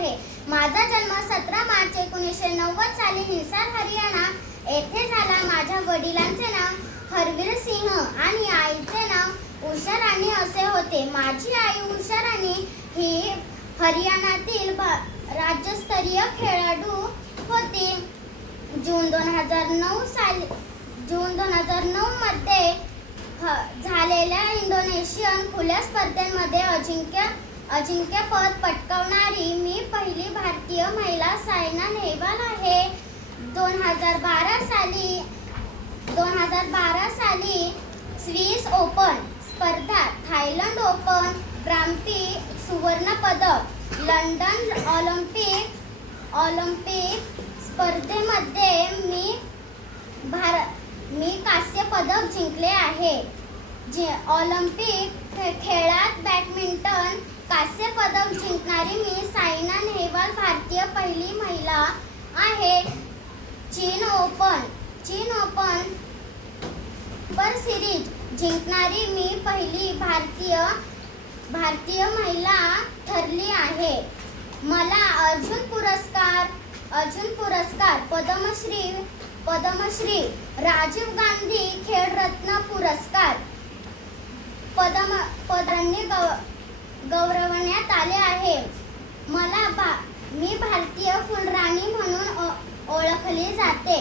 आहे. माझा जन्म 17 मार्च 1990 साली हिसार हरियाणा येथे झाला. माझ्या वडिलांचे नाव हरवीर सिंह आणि आईचे नाव उषा राणी असे होते. माझी आई उषा राणी ही हरियाणातील राज्यस्तरीय खेळाडू होती. जून 2009 मध्ये झालेल्या इंडोनेशियन खुल्या स्पर्धेमध्ये अजिंक्यपद पटकावणारी मी पहिली भारतीय महिला सायना नेहवाल आहे. 2012 साली स्विस ओपन स्पर्धा, थायलंड ओपन ग्रांड प्री सुवर्ण पदक, लंडन ऑलिम्पिक स्पर्धेमध्ये मी कांस्य पदक जिंकले आहे. ऑलिम्पिक खेळात बॅडमिंटन कांस्य पदक जिंकणारी मी सायना नेहवाल भारतीय पहिली महिला आहे. चीन ओपन पर सिरीज जिंकणारी मी पहिली भारतीय महिला ठरली आहे. मला अर्जुन पुरस्कार, पद्मश्री, राजीव गांधी खेलरत्न पुरस्कार पदांनी गौरवण्यात आले आहे. मी भारतीय फुलराणी म्हणून ओळखली जाते.